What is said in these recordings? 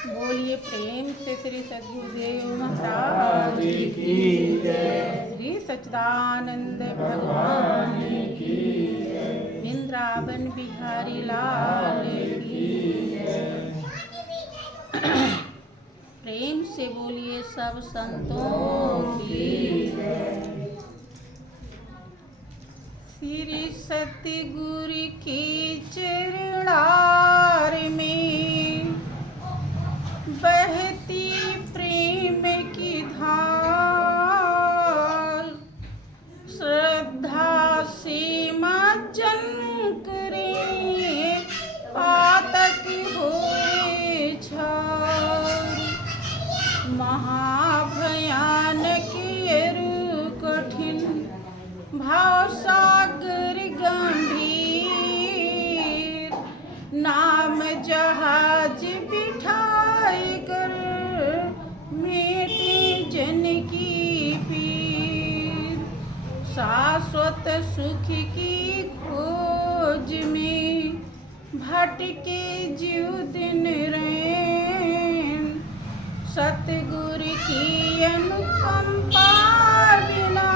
बोलिए प्रेम से श्री सद्गुरुदेव महाराज की जय। श्री सच्चिदानंद भगवान की जय। वृंदावन बिहारी लाल की जय। प्रेम से बोलिए सब संतों की जय। श्री सतगुरु की चरणार में बहती प्रेम की धार, श्रद्धा से मज्जन करे पातक होए छार। महाभयानक एरु कठिन भाव सागर गंभीर, नाम जहाज बिठाए कर मेटे जन की पीर। शाश्वत सुख की खोज में भटके जीव दिन रैन, सतगुरु की अनुकंपा बिना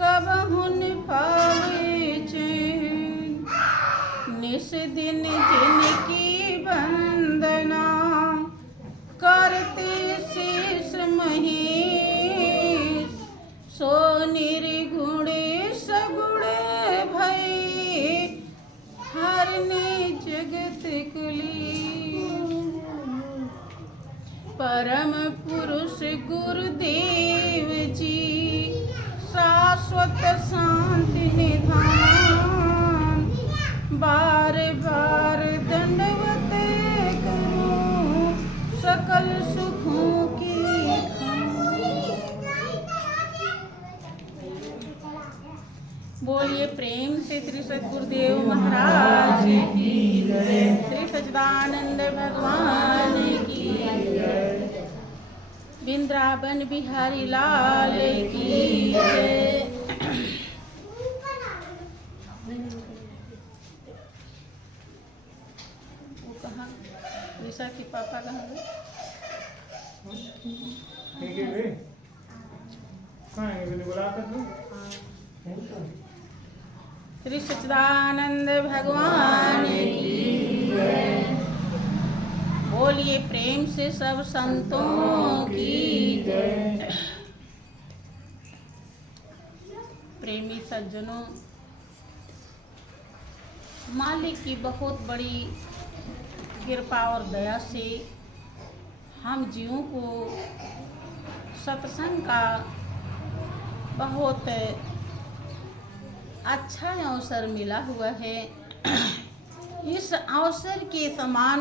कब हुन पावे चैन। निस दिन जिनकी वंदना करते शेष महेश, सो निर्गुण सगुण भय हरने जगत कुलीन। परम पुरुष गुरुदेव जी शाश्वत शांति निधान, बार बार दंडवत करूं सकल सुखों की खान। बोलिए प्रेम से श्री सद्गुरुदेव महाराज की जय। श्री सच्चिदानंद भगवान की जय। वृंदावन बिहारी लाल की जय। वो कहाँ ऋषा के पापा कहाँ गए? श्री सच्चिदानंद भगवान की जय। बोलिए प्रेम से सब संतों की जय। प्रेमी सज्जनों, मालिक की बहुत बड़ी कृपा और दया से हम जीवों को सत्संग का बहुत अच्छा अवसर मिला हुआ है। इस अवसर के समान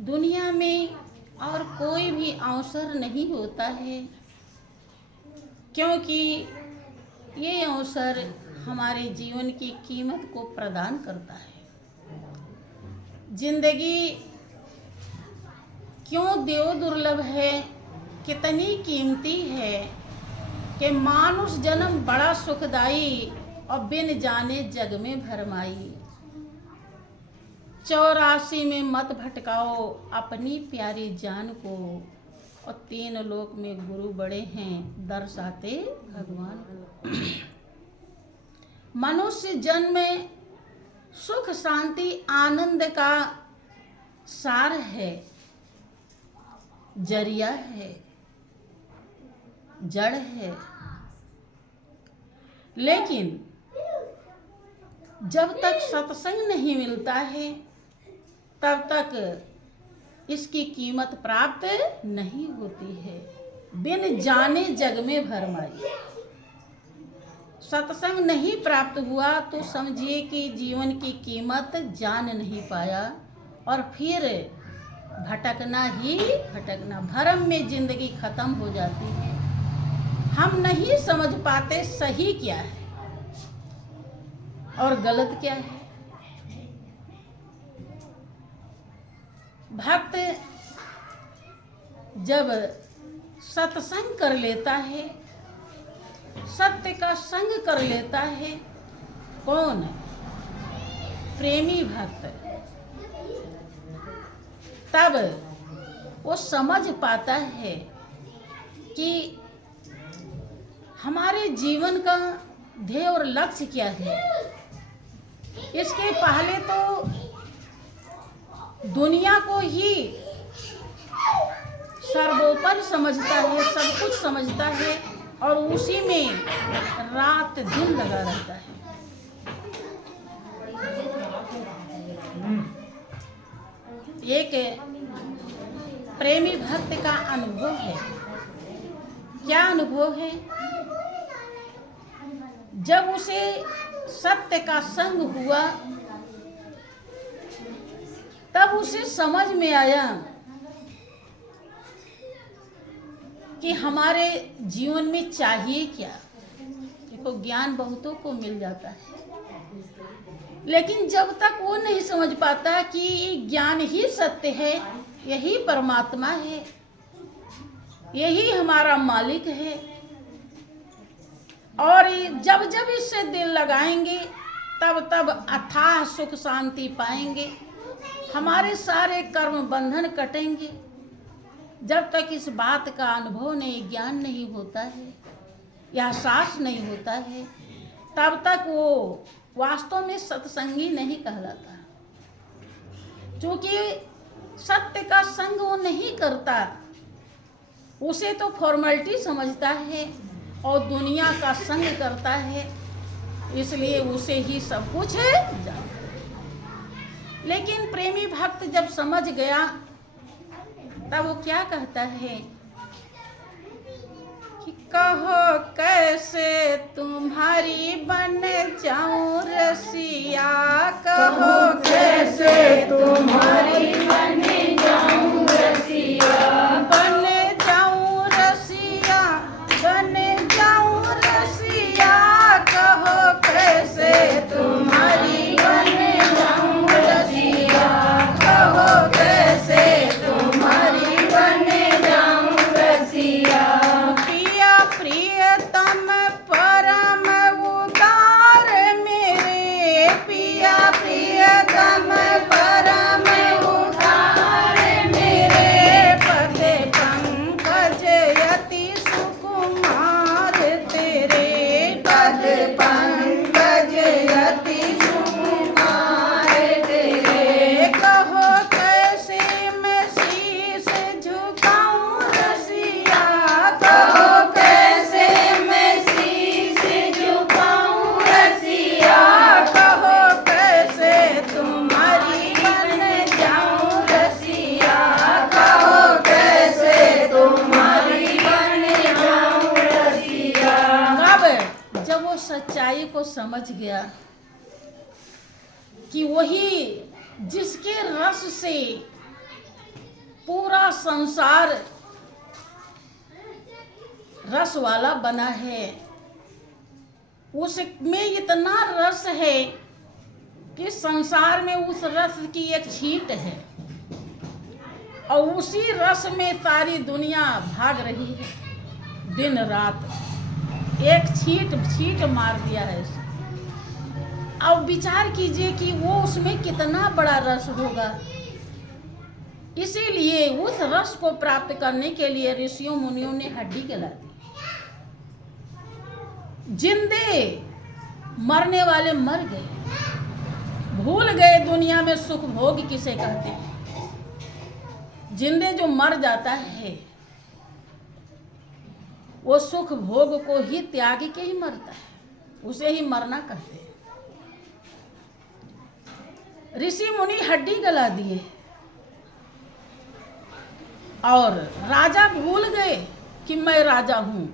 दुनिया में और कोई भी अवसर नहीं होता है, क्योंकि ये अवसर हमारे जीवन की कीमत को प्रदान करता है। जिंदगी क्यों देव दुर्लभ है, कितनी कीमती है कि मानुष जन्म बड़ा सुखदाई और बिन जाने जग में भरमाई। 84 में मत भटकाओ अपनी प्यारी जान को, और 3 लोक में गुरु बड़े हैं दर्शाते भगवान को। मनुष्य जन्म में सुख शांति आनंद का सार है, जरिया है, जड़ है। लेकिन जब तक सत्संग नहीं मिलता है तब तक इसकी कीमत प्राप्त नहीं होती है। बिन जाने जग में भरमाई। सत्संग नहीं प्राप्त हुआ तो समझिए कि जीवन की कीमत जान नहीं पाया, और फिर भटकना ही भटकना, भरम में जिंदगी खत्म हो जाती है। हम नहीं समझ पाते सही क्या है और गलत क्या है। भक्त जब सत्संग कर लेता है, सत्य का संग कर लेता है, कौन? प्रेमी भक्त। तब वो समझ पाता है कि हमारे जीवन का ध्येय और लक्ष्य क्या है। इसके पहले तो दुनिया को ही सर्वोपरि समझता है, सब कुछ समझता है और उसी में रात दिन लगा रहता है। एक प्रेमी भक्त का अनुभव है। क्या अनुभव है? जब उसे सत्य का संग हुआ तब उसे समझ में आया कि हमारे जीवन में चाहिए क्या। देखो, ज्ञान बहुतों को मिल जाता है, लेकिन जब तक वो नहीं समझ पाता कि ज्ञान ही सत्य है, यही परमात्मा है, यही हमारा मालिक है, और जब जब इससे दिल लगाएंगे तब तब अथाह सुख शांति पाएंगे, हमारे सारे कर्म बंधन कटेंगे। जब तक इस बात का अनुभव नहीं, ज्ञान नहीं होता है, एहसास नहीं होता है, तब तक वो वास्तव में सत्संगी नहीं कहलाता। क्योंकि सत्य का संग वो नहीं करता, उसे तो फॉर्मेलिटी समझता है और दुनिया का संग करता है, इसलिए उसे ही सब कुछ जाता है। लेकिन प्रेमी भक्त जब समझ गया तब वो क्या कहता है कि कहो कैसे तुम्हारी बन जाऊं रसिया, कहो कैसे तुम्हारी बन जाऊं रसिया, बन जाऊं रसिया, बन जाऊं रसिया, कहो कैसे तुम्हारी बन जाऊं रसिया, कहो कैसे तुम्हारी बन जाऊं रसिया। पिया प्रियतम परम उदार मेरे, पिया प्रियतम परम उदार मेरे, पद पंकज यति सुकुमार तेरे, पद पंकज यति सुकुमार तेरे, कहो कैसे मैं शीश झुकाऊं रसिया, कहो कैसे मैं शीश झुकाऊं रसिया, कहो कैसे तुम्हारी बन जाऊं रसिया, कहो कैसे तुम्हारी बन जाऊं रसिया। कब? जब वो सच्चाई को समझ गया कि वही जिसके रस से पूरा संसार रस वाला बना है, उसमें इतना रस है कि संसार में उस रस की एक छींट है और उसी रस में सारी दुनिया भाग रही है। दिन रात एक छींट मार दिया है उसे। अब विचार कीजिए कि वो उसमें कितना बड़ा रस होगा। इसीलिए उस रस को प्राप्त करने के लिए ऋषियों मुनियों ने हड्डी गला दी। जिंदे मरने वाले मर गए, भूल गए दुनिया में सुख भोग किसे कहते हैं। जिंदे जो मर जाता है वो सुख भोग को ही त्याग के ही मरता है, उसे ही मरना कहते हैं। ऋषि मुनि हड्डी गला दिए और राजा भूल गए कि मैं राजा हूं।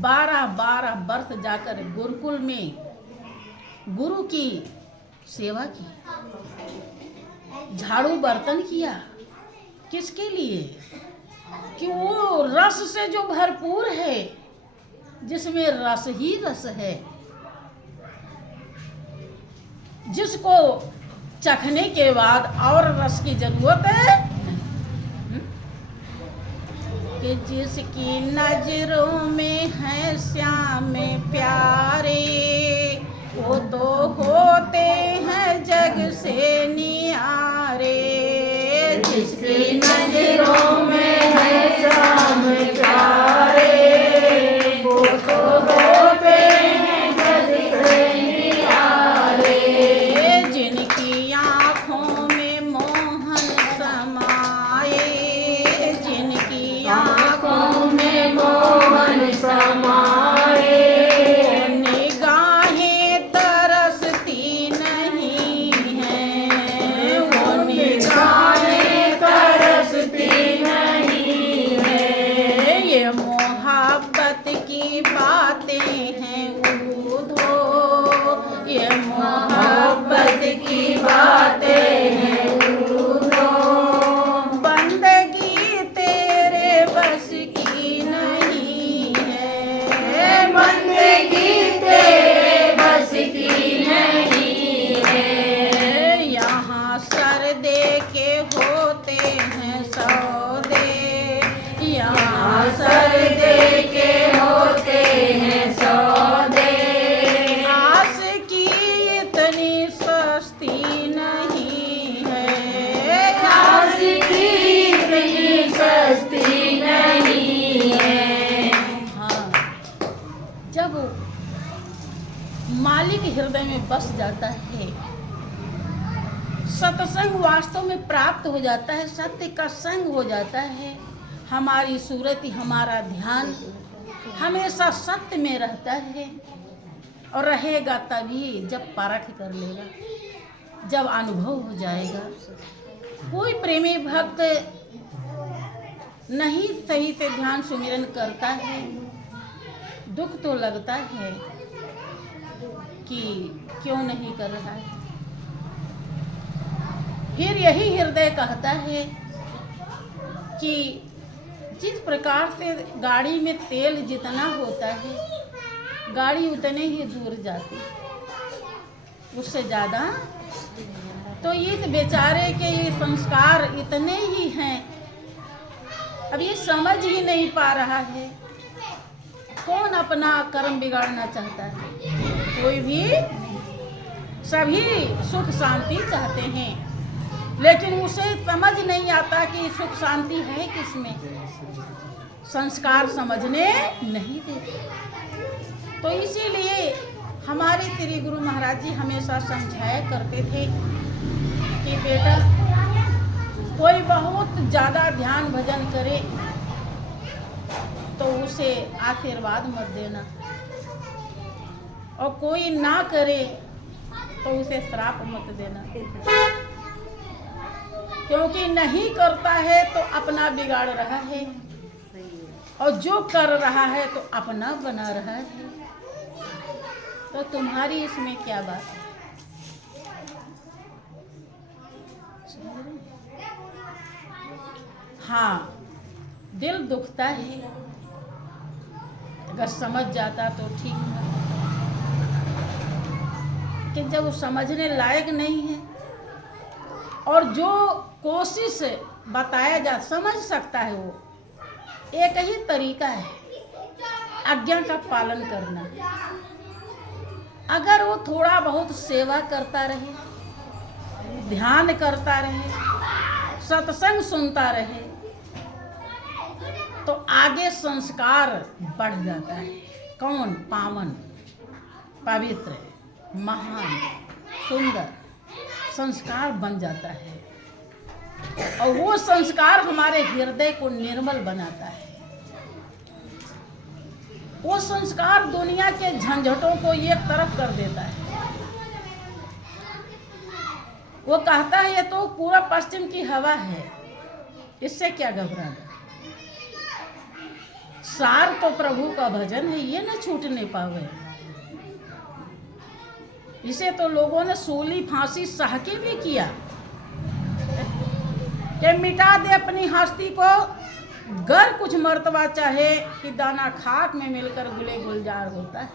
12 वर्ष जाकर गुरुकुल में गुरु की सेवा की, झाड़ू बर्तन किया। किसके लिए? कि वो रस से जो भरपूर है, जिसमें रस ही रस है, जिसको चखने के बाद और रस की जरूरत है कि जिसकी नजरों में है श्याम प्यारे, वो तो होते हैं जग से नियारे। जिसकी के होते हैं सौदे। आस की इतनी सस्ती नहीं है, आस की इतनी सस्ती नहीं है। हाँ, जब मालिक हृदय में बस जाता है, सत्संग वास्तव में प्राप्त हो जाता है, सत्य का संग हो जाता है, हमारी सूरत, हमारा ध्यान हमेशा सत्य में रहता है। और रहेगा तभी जब परख कर लेगा, जब अनुभव हो जाएगा। कोई प्रेमी भक्त नहीं सही से ध्यान सुमिरन करता है, दुख तो लगता है कि क्यों नहीं कर रहा है। फिर यही हृदय कहता है कि जिस प्रकार से गाड़ी में तेल जितना होता है, गाड़ी उतने ही दूर जाती, उससे ज़्यादा तो इस बेचारे के ये संस्कार इतने ही हैं, अब ये समझ ही नहीं पा रहा है। कौन अपना कर्म बिगाड़ना चाहता है? कोई भी, सभी सुख शांति चाहते हैं, लेकिन उसे समझ नहीं आता कि सुख शांति है किसमें। संस्कार समझने नहीं देते। तो इसीलिए हमारे श्री गुरु महाराज जी हमेशा समझाया करते थे कि बेटा, कोई बहुत ज़्यादा ध्यान भजन करे तो उसे आशीर्वाद मत देना, और कोई ना करे तो उसे श्राप मत देना, क्योंकि नहीं करता है तो अपना बिगाड़ रहा है, और जो कर रहा है तो अपना बना रहा है। तो तुम्हारी इसमें क्या बात है? हाँ, दिल दुखता है, अगर समझ जाता तो ठीक है, कि जब वो समझने लायक नहीं है, और जो कोशिश बताया जा समझ सकता है, वो एक ही तरीका है, आज्ञा का पालन करना। अगर वो थोड़ा बहुत सेवा करता रहे, ध्यान करता रहे, सत्संग सुनता रहे, तो आगे संस्कार बढ़ जाता है। कौन? पावन, पवित्र, महान, सुंदर संस्कार बन जाता है, और वो संस्कार हमारे हृदय को निर्मल बनाता है। वो संस्कार दुनिया के झंझटों को एक तरफ कर देता है। वो कहता है ये तो पूरा पश्चिम की हवा है, इससे क्या घबराना। सार तो प्रभु का भजन है, ये न छूटने पावे। इसे तो लोगों ने सूली फांसी सह के भी किया कि मिटा दे अपनी हस्ती को, गर कुछ मर्तबा चाहे कि दाना खाक में मिलकर गुले गुलजार होता है।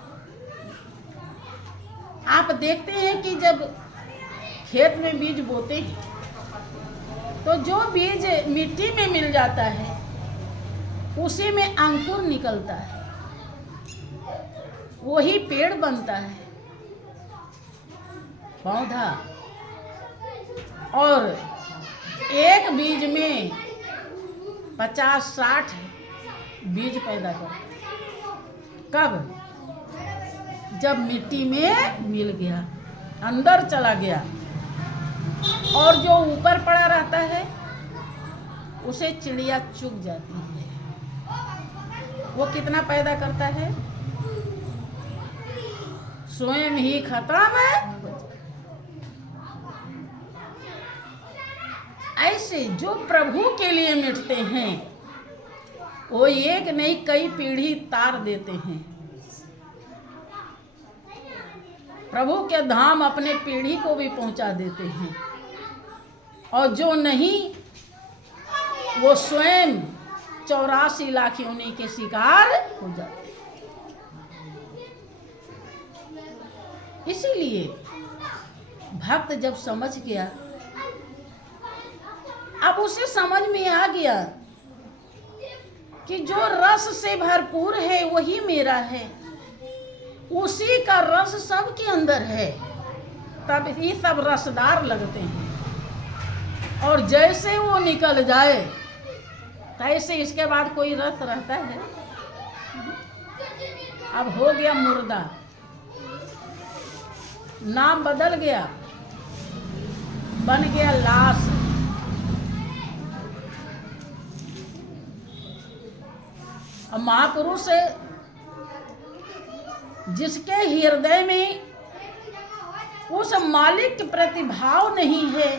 आप देखते हैं कि जब खेत में बीज बोते हैं तो जो बीज मिट्टी में मिल जाता है उसी में अंकुर निकलता है, वही पेड़ बनता है, पौधा। और एक बीज में 50-60 बीज पैदा करता है। कब? जब मिट्टी में मिल गया, अंदर चला गया, और जो ऊपर पड़ा रहता है उसे चिड़िया चुग जाती है। वो कितना पैदा करता है? स्वयं ही खत्म है। ऐसे जो प्रभु के लिए मिटते हैं वो एक नहीं कई पीढ़ी तार देते हैं। प्रभु के धाम अपने पीढ़ी को भी पहुंचा देते हैं, और जो नहीं वो स्वयं 84 लाख योनि के शिकार हो जाते हैं। इसीलिए भक्त जब समझ गया, अब उसे समझ में आ गया कि जो रस से भरपूर है वही मेरा है, उसी का रस सबके अंदर है, तब ही सब रसदार लगते हैं। और जैसे वो निकल जाए तैसे इसके बाद कोई रस रहता है? अब हो गया मुर्दा, नाम बदल गया, बन गया लाश। और महापुरुष जिसके हृदय में उस मालिक के प्रति भाव नहीं है,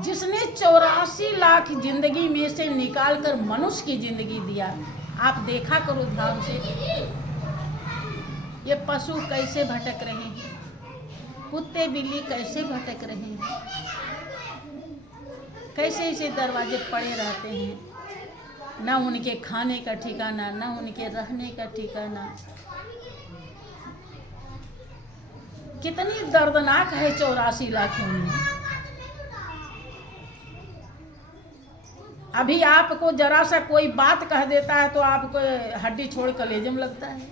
जिसने 84 लाख जिंदगी में से निकालकर मनुष्य की जिंदगी दिया। आप देखा करो ध्यान से, ये पशु कैसे भटक रहे हैं, कुत्ते बिल्ली कैसे भटक रहे हैं, कैसे ऐसे दरवाजे पड़े रहते हैं, ना उनके खाने का ठिकाना, ना उनके रहने का ठिकाना। कितनी दर्दनाक है 84 लाख में। अभी आपको जरा सा कोई बात कह देता है तो आपको हड्डी छोड़ कलेजे में लगता है,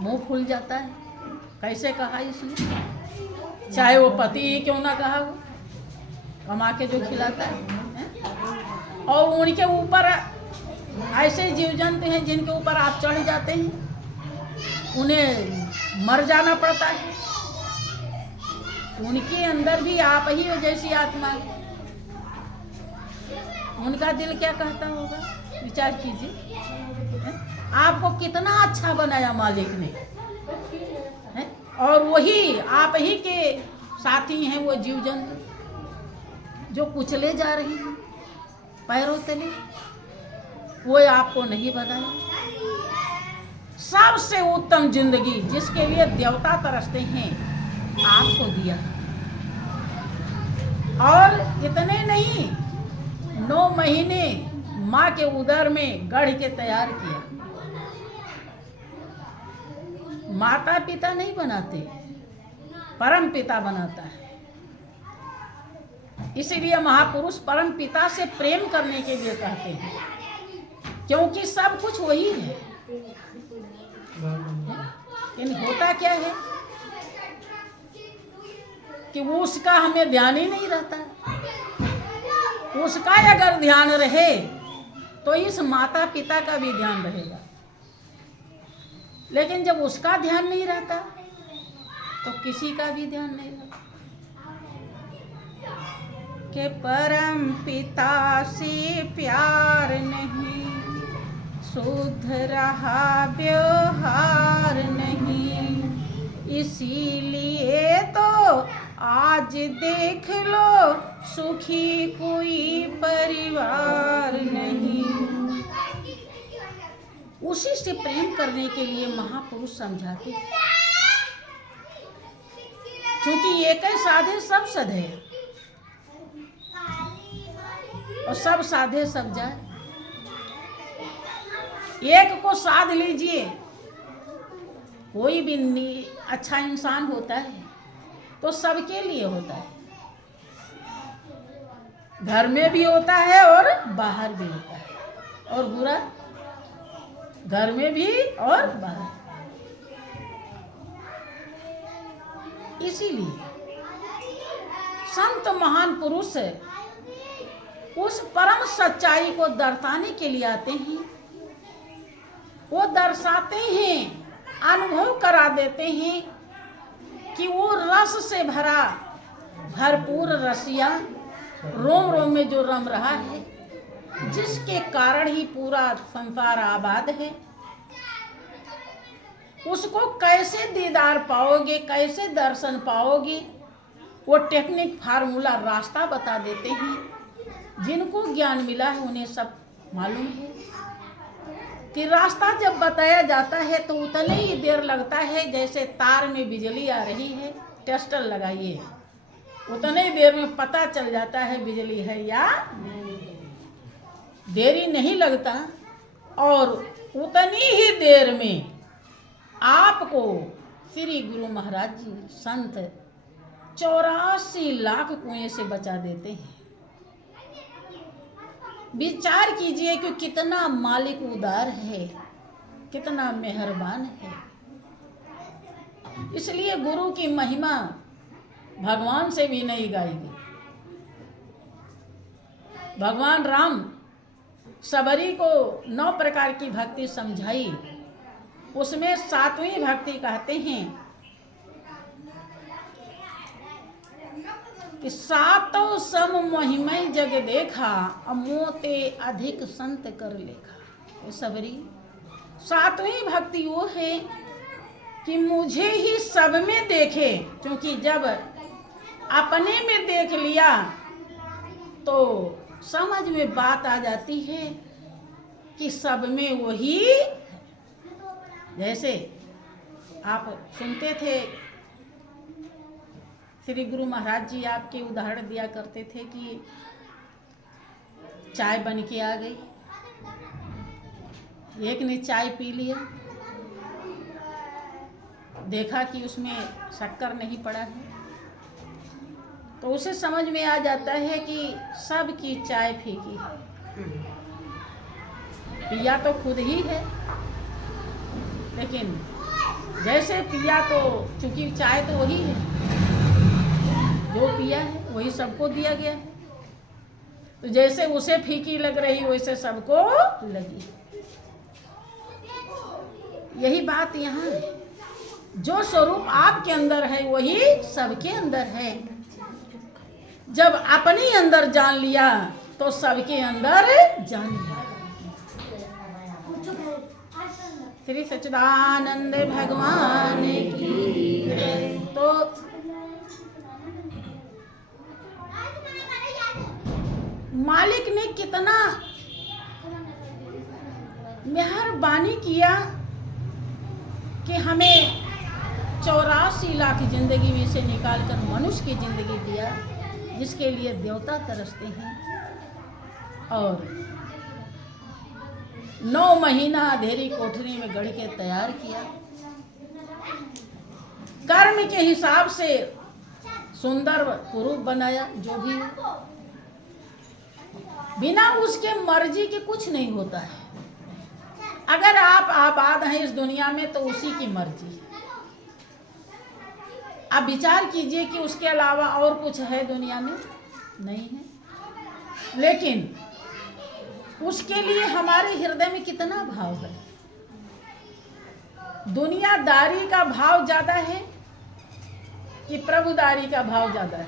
मुंह फूल जाता है, कैसे कहा इसने, चाहे वो पति ही क्यों ना कहा हो, कमा के जो खिलाता है। और उनके ऊपर ऐसे जीव जंतु हैं जिनके ऊपर आप चढ़ जाते हैं, उन्हें मर जाना पड़ता है। उनके अंदर भी आप ही हो जैसी आत्मा, उनका दिल क्या कहता होगा, विचार कीजिए। आपको कितना अच्छा बनाया मालिक ने, है? और वही आप ही के साथी हैं वो जीव जंतु जो कुचले जा रहे हैं पैरों तले, वो आपको नहीं बनाया। सबसे उत्तम जिंदगी जिसके लिए देवता तरसते हैं आपको दिया। और इतने नहीं, 9 महीने माँ के उदर में गढ़ के तैयार किया। माता पिता नहीं बनाते, परम पिता बनाता है। इसीलिए महापुरुष परम पिता से प्रेम करने के लिए कहते हैं, क्योंकि सब कुछ वही है। लेकिन होता क्या है कि वो उसका हमें ध्यान ही नहीं रहता। उसका अगर ध्यान रहे तो इस माता पिता का भी ध्यान रहेगा, लेकिन जब उसका ध्यान नहीं रहता तो किसी का भी ध्यान नहीं रहता। कि परम पिता से प्यार नहीं, शुद्ध रहा व्यवहार नहीं, इसीलिए तो आज देख लो सुखी कोई परिवार नहीं। उसी से प्रेम करने के लिए महापुरुष समझाते, क्योंकि एक ही साधे सब सधे, और सब साधे सब जाए। एक को साध लीजिए, कोई भी अच्छा इंसान होता है तो सबके लिए होता है, घर में भी होता है और बाहर भी होता है, और बुरा घर में भी और बाहर। इसीलिए संत महान पुरुष उस परम सच्चाई को दर्शाने के लिए आते हैं। वो दर्शाते हैं, अनुभव करा देते हैं कि वो रस से भरा भरपूर रसिया रोम रोम में जो रम रहा है, जिसके कारण ही पूरा संसार आबाद है, उसको कैसे दीदार पाओगे, कैसे दर्शन पाओगे, वो टेक्निक फार्मूला रास्ता बता देते हैं। जिनको ज्ञान मिला है उन्हें सब मालूम है कि रास्ता जब बताया जाता है तो उतने ही देर लगता है जैसे तार में बिजली आ रही है, टेस्टर लगाइए, उतने ही देर में पता चल जाता है बिजली है या देरी नहीं लगता। और उतनी ही देर में आपको श्री गुरु महाराज जी संत 84 लाख कुएं से बचा देते हैं। विचार कीजिए कि कितना मालिक उदार है, कितना मेहरबान है। इसलिए गुरु की महिमा भगवान से भी नहीं गाई गई। भगवान राम सबरी को 9 प्रकार की भक्ति समझाई, उसमें 7वीं भक्ति कहते हैं कि सातों सम महिमय जग देखा, अमोते अधिक संत कर लेखा। ये सबरी 7वीं भक्ति वो है कि मुझे ही सब में देखे, क्योंकि जब अपने में देख लिया तो समझ में बात आ जाती है कि सब में वही। जैसे आप सुनते थे श्री गुरु महाराज जी आपके उदाहरण दिया करते थे कि चाय बन के आ गई, एक ने चाय पी लिया, देखा कि उसमें शक्कर नहीं पड़ा है, तो उसे समझ में आ जाता है कि सबकी चाय फीकी है। पिया तो खुद ही है, लेकिन जैसे पिया तो चूंकि चाय तो वही है, जो पिया है वही सबको दिया गया है, तो जैसे उसे फीकी लग रही वैसे सबको लगी। यही बात यहाँ है, जो स्वरूप आपके अंदर है वही सबके अंदर है। जब अपने अंदर जान लिया तो सबके अंदर जान लिया। श्री सच्चिदानंद भगवान की जय। तो मालिक ने कितना मेहरबानी किया कि हमें 84 लाख जिंदगी में से निकालकर मनुष्य की जिंदगी दिया, जिसके लिए देवता तरसते हैं, और 9 महीना अंधेरी कोठरी में गढ़ के तैयार किया। कर्म के हिसाब से सुंदर कुरूप बनाया। जो भी हो, बिना उसके मर्जी के कुछ नहीं होता है। अगर आप आबाद हैं इस दुनिया में तो उसी की मर्जी। आप विचार कीजिए कि उसके अलावा और कुछ है दुनिया में? नहीं है। लेकिन उसके लिए हमारे हृदय में कितना भाव है। दुनियादारी का भाव ज्यादा है कि प्रभुदारी का भाव ज्यादा है?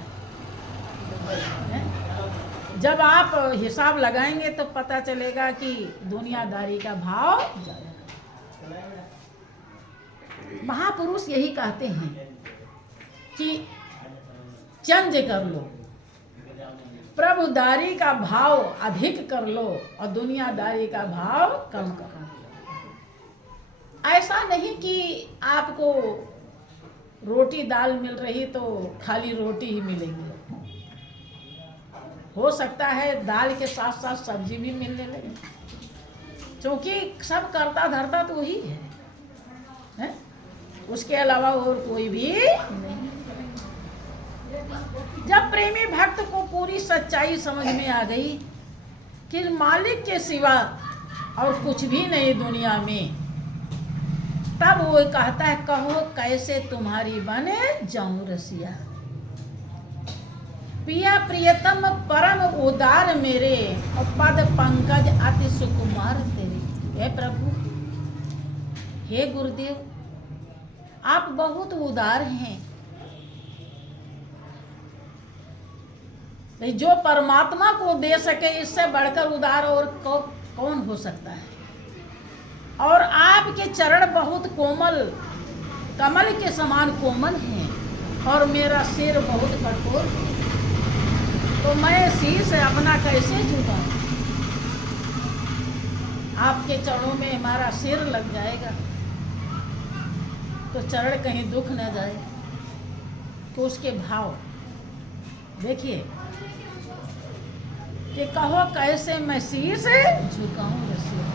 जब आप हिसाब लगाएंगे तो पता चलेगा कि दुनियादारी का भाव ज्यादा है। महापुरुष यही कहते हैं कि चंज कर लो, प्रभुदारी का भाव अधिक कर लो और दुनियादारी का भाव कम कर लो। ऐसा नहीं कि आपको रोटी दाल मिल रही तो खाली रोटी ही मिलेगी। हो सकता है दाल के साथ साथ सब्जी भी मिलने लगे, क्योंकि सब करता धरता तो वही है? उसके अलावा और कोई भी नहीं। जब प्रेमी भक्त को पूरी सच्चाई समझ में आ गई कि मालिक के सिवा और कुछ भी नहीं दुनिया में, तब वो कहता है, कहो कैसे तुम्हारी बने जाऊं रसिया। पिया प्रियतम परम उदार मेरे, और पद पंकज अति सुकुमार तेरे। हे प्रभु, हे गुरुदेव, आप बहुत उदार हैं। जो परमात्मा को दे सके इससे बढ़कर उदार और कौन हो सकता है। और आपके चरण बहुत कोमल, कमल के समान कोमल हैं, और मेरा सिर बहुत कठोर है, तो मैं शीश अपना कैसे झुकाऊं। आपके चरणों में हमारा सिर लग जाएगा तो चरण कहीं दुख न जाए। तो उसके भाव देखिए कि कहो कैसे मैं शीश झुकाऊं रसिया।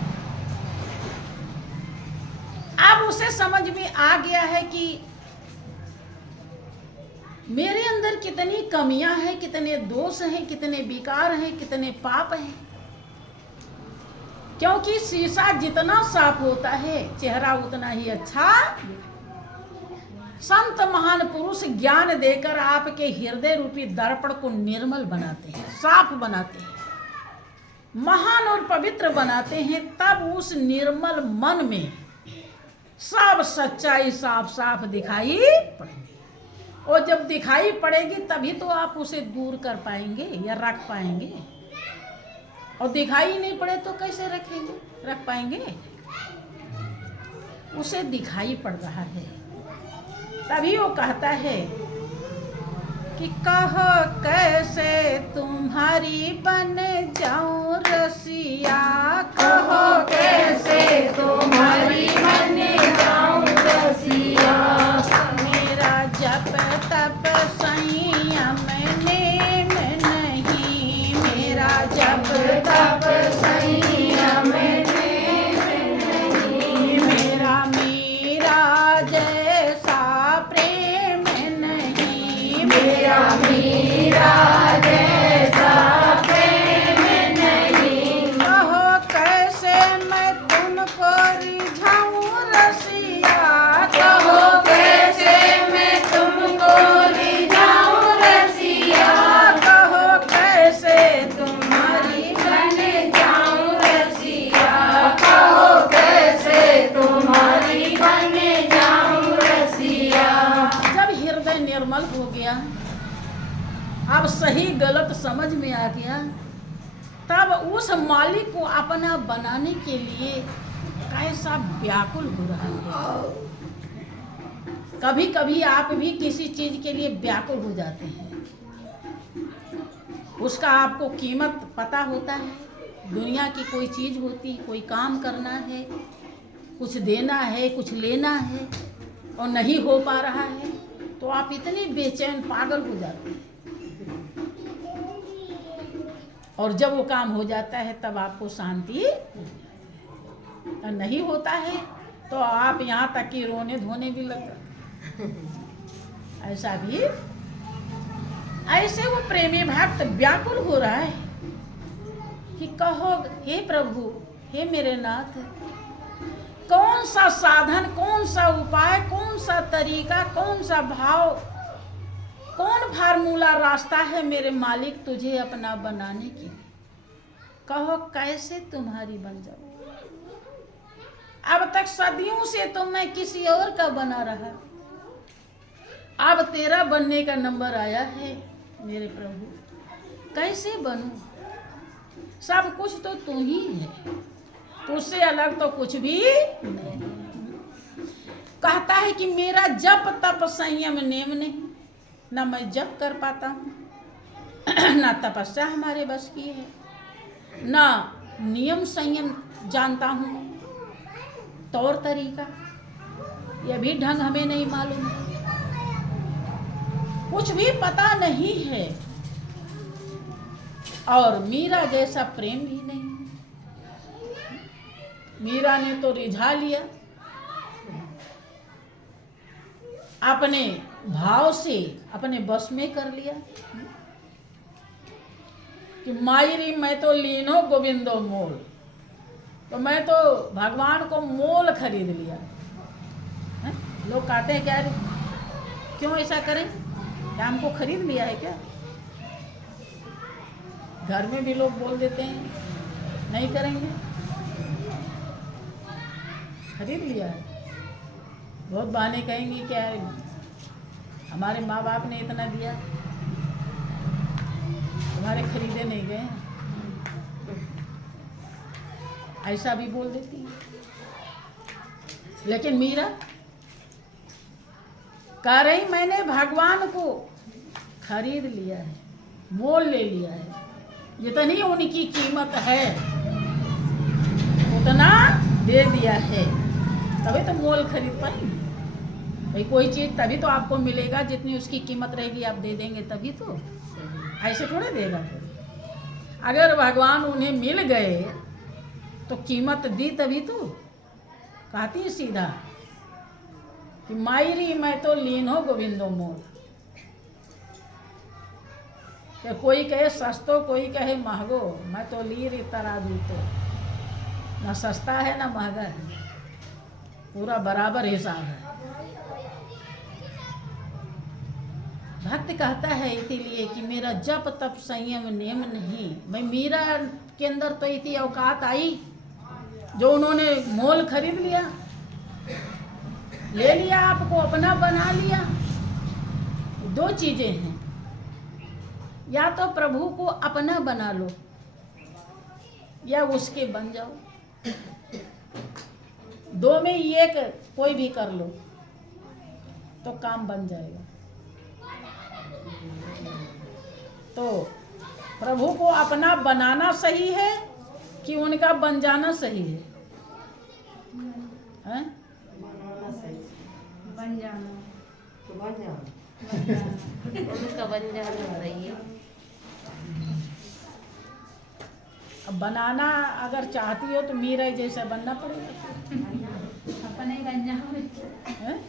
अब उसे समझ में आ गया है कि मेरे अंदर कितनी कमियां हैं, कितने दोष हैं, कितने विकार हैं, कितने पाप हैं। क्योंकि शीशा जितना साफ होता है चेहरा उतना ही अच्छा। संत महान पुरुष ज्ञान देकर आपके हृदय रूपी दर्पण को निर्मल बनाते हैं, साफ बनाते हैं, महान और पवित्र बनाते हैं। तब उस निर्मल मन में सब सच्चाई साफ साफ दिखाई पड़ेगी। और जब दिखाई पड़ेगी तभी तो आप उसे दूर कर पाएंगे या रख पाएंगे। और दिखाई नहीं पड़े तो कैसे रखेंगे, रख पाएंगे? उसे दिखाई पड़ रहा है, तभी वो कहता है कि कहो कैसे तुम्हारी बन जाऊं रसिया, कहो कैसे तुम्हारी बन जाऊं रसिया। मेरा जप तप संयम नेम नहीं, मेरा जप तप संयम नेम नहीं, मेरा जैसा प्रेम नहीं, मेरा मीरा जैसा प्रेम नहीं। कहो कैसे मैं तुमको रिझाऊं रसिया, कहो कैसे मैं तुमको रिझाऊं रसिया। कहो कैसे तुम्हारी बन जाऊं रसिया, कहो कैसे तुम्हारी बन जाऊं रसिया। जब हृदय निर्मल हो गया, अब सही गलत समझ में आ गया, तब उस मालिक को अपना बनाने के लिए कैसा व्याकुल हो रहा है। कभी कभी आप भी किसी चीज के लिए व्याकुल हो जाते हैं, उसका आपको कीमत पता होता है। दुनिया की कोई चीज होती, कोई काम करना है, कुछ देना है, कुछ लेना है और नहीं हो पा रहा है तो आप इतने बेचैन पागल हो जाते हैं। और जब वो काम हो जाता है तब आपको शांति, और नहीं होता है तो आप यहाँ तक कि रोने धोने भी लग जाते हैं। ऐसा भी, ऐसे वो प्रेमी भक्त व्याकुल हो रहा है कि कहो हे प्रभु, हे मेरे नाथ, कौन सा साधन, कौन सा उपाय, कौन सा तरीका, कौन सा भाव, कौन फार्मूला रास्ता है मेरे मालिक तुझे अपना बनाने के लिए। कहो कैसे तुम्हारी बन जाऊं। अब तक सदियों से तो मैं किसी और का बना रहा, अब तेरा बनने का नंबर आया है मेरे प्रभु, कैसे बनूं। सब कुछ तो तू ही है, तुझसे अलग तो कुछ भी नहीं। कहता है कि मेरा जप तप संयम नेम नहीं, ना मैं जप कर पाता हूँ ना तपस्या हमारे बस की है, ना नियम संयम जानता हूँ, तौर तरीका यह भी ढंग हमें नहीं मालूम है, कुछ भी पता नहीं है। और मीरा जैसा प्रेम भी नहीं। मीरा ने तो रिझा लिया, अपने भाव से अपने बस में कर लिया कि मायरी मैं तो लीनो गोविंदो मोल, तो मैं तो भगवान को मोल खरीद लिया है? लोग कहते हैं क्या, क्यों ऐसा करें, क्या हमको खरीद लिया है क्या? घर में भी लोग बोल देते हैं नहीं करेंगे, खरीद लिया है। बहुत बहाने कहेंगे क्या हमारे माँ बाप ने इतना दिया, तुम्हारे खरीदे नहीं गए, ऐसा भी बोल देती है। लेकिन मीरा कह रही मैंने भगवान को खरीद लिया है, मोल ले लिया है, जितनी उनकी कीमत है उतना दे दिया है, तभी तो मोल खरीद पाएंगे भाई। कोई चीज़ तभी तो आपको मिलेगा जितनी उसकी कीमत रहेगी, आप दे देंगे तभी तो, ऐसे थोड़े देगा। अगर भगवान उन्हें मिल गए तो कीमत दी तभी तो। कहती है सीधा कि मायरी मैं तो लीनो गोविंदो मोल, कि कोई कहे सस्तो कोई कहे महंगो, मैं तो ली रे तराजू तो। ना सस्ता है ना महंगा है, पूरा बराबर हिसाब है। भक्त कहता है इसीलिए कि मेरा जप तप संयम नियम नहीं। भाई मीरा के अंदर तो इतनी औकात आई जो उन्होंने मोल खरीद लिया, ले लिया, आपको अपना बना लिया। दो चीजें हैं, या तो प्रभु को अपना बना लो या उसके बन जाओ। दो में एक कोई भी कर लो तो काम बन जाएगा। तो प्रभु को अपना बनाना सही है कि उनका बन जाना सही है? हैं? बन जाना, उनका बन जाना सही है। अब बनाना अगर चाहती हो तो मीरा जैसा बनना पड़ेगा। अपने ही बन जाओ। हैं?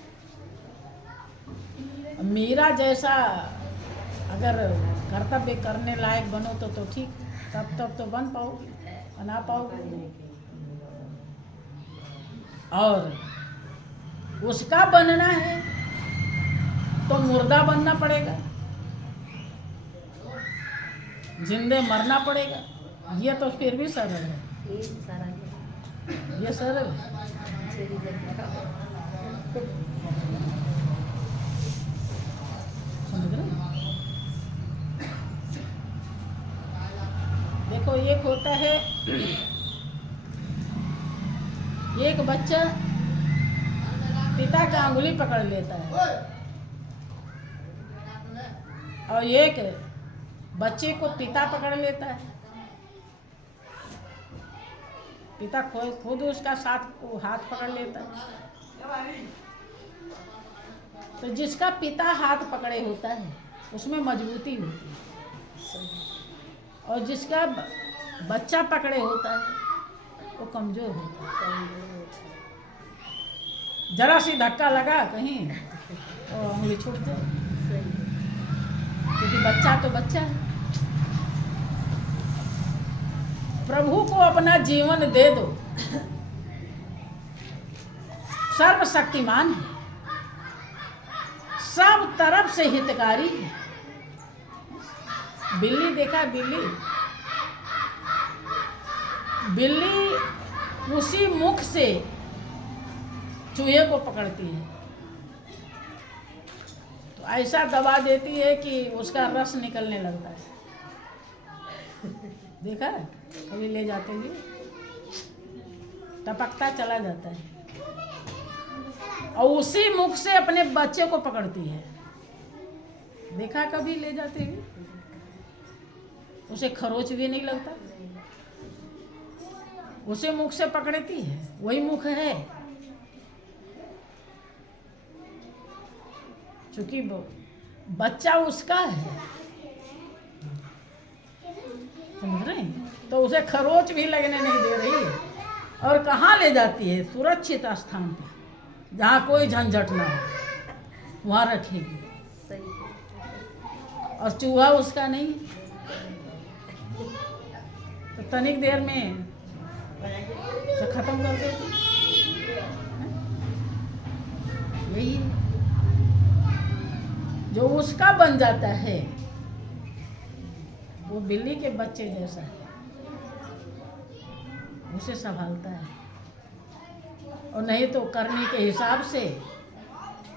मीरा जैसा अगर कर्तव्य करने लायक बनो तो ठीक, तब तो बन पाओगी, बना पाओगी। और उसका बनना है तो मुर्दा बनना पड़ेगा, जिंदे मरना पड़ेगा। ये तो फिर भी सरल है, ये सारा ये सरल है। समझ रहे? देखो एक होता है, एक बच्चा पिता का अंगुली पकड़ लेता है और एक बच्चे को पिता पकड़ लेता है। पिता खुद उसका हाथ पकड़ लेता है। तो जिसका पिता हाथ पकड़े होता है उसमें मजबूती होती है, और जिसका बच्चा पकड़े होता है वो कमजोर होता है। जरा सी धक्का लगा कहीं तो उंगली छूट जाए, क्योंकि बच्चा तो बच्चा है। प्रभु को अपना जीवन दे दो, सर्वशक्तिमान है, सब तरफ से हितकारी है। बिल्ली देखा, बिल्ली उसी मुख से चूहे को पकड़ती है, तो ऐसा दबा देती है कि उसका रस निकलने लगता है। देखा है? कभी ले जाते हुए टपकता चला जाता है, और उसी मुख से अपने बच्चे को पकड़ती है। देखा कभी ले जाते हुए? उसे खरोच भी नहीं लगता, उसे मुख से पकड़ती है, वही मुख है। क्योंकि बच्चा उसका है, समझ रहे हैं? तो उसे खरोच भी लगने नहीं दे रही है। और कहाँ ले जाती है? सुरक्षित स्थान पे, जहाँ कोई झंझट ना हो, वहाँ रखेगी। और चूहा उसका नहीं है, तो तनिक देर में से खत्म कर देती। यही है, जो उसका बन जाता है वो बिल्ली के बच्चे जैसा है, उसे संभालता है। और नहीं तो करने के हिसाब से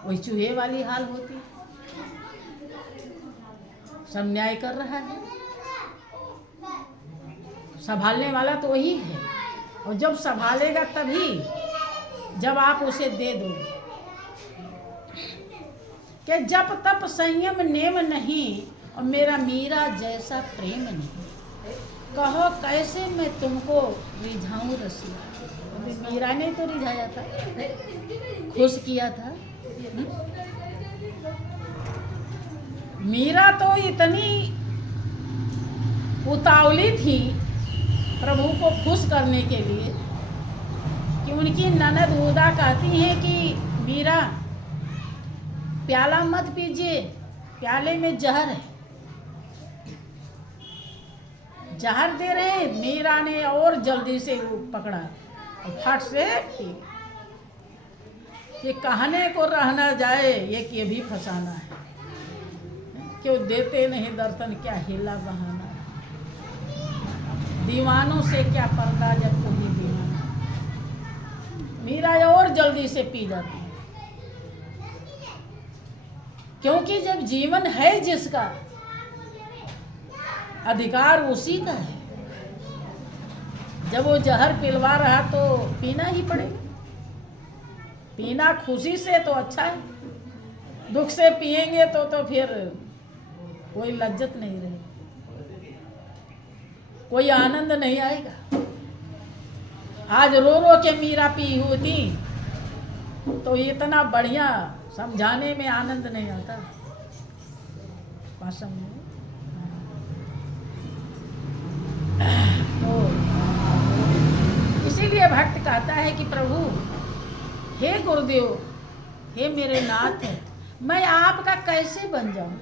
वही चूहे वाली हाल होती। सब न्याय कर रहा है, संभालने वाला तो वही है। और जब संभालेगा तभी जब आप उसे दे दो। कि जब तप संयम नेम नहीं और मेरा मीरा जैसा प्रेम नहीं, कहो कैसे मैं तुमको रिझाऊं रसिया। अभी मीरा ने तो रिझाया था, खुश किया था। मीरा तो इतनी उतावली थी प्रभु को खुश करने के लिए कि उनकी ननद उदा कहती है कि मीरा प्याला मत पीजिए, प्याले में जहर है। जहर दे रहे, मीरा ने और जल्दी से वो पकड़ा और फट से पी गए। ये कहने को रहना जाए, ये भी फसाना है। क्यों देते नहीं दर्शन, क्या हिला बहाना है। दीवानों से क्या पर्दा जब कोई दीवाना। मीरा और जल्दी से पी जाती है, क्योंकि जब जीवन है जिसका, अधिकार उसी का है। जब वो जहर पिलवा रहा तो पीना ही पड़ेगा। पीना खुशी से तो अच्छा है, दुख से पिएंगे तो फिर कोई लज्जत नहीं रहेगी, कोई आनंद नहीं आएगा। आज रो रो के मीरा पी होती तो इतना बढ़िया समझाने में आनंद नहीं आता। बात समझे? तो इसीलिए भक्त कहता है कि प्रभु, हे गुरुदेव, हे मेरे नाथ, मैं आपका कैसे बन जाऊं,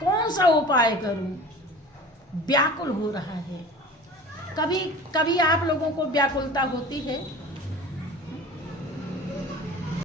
कौन सा उपाय करूं? व्याकुल हो रहा है। कभी कभी आप लोगों को व्याकुलता होती है?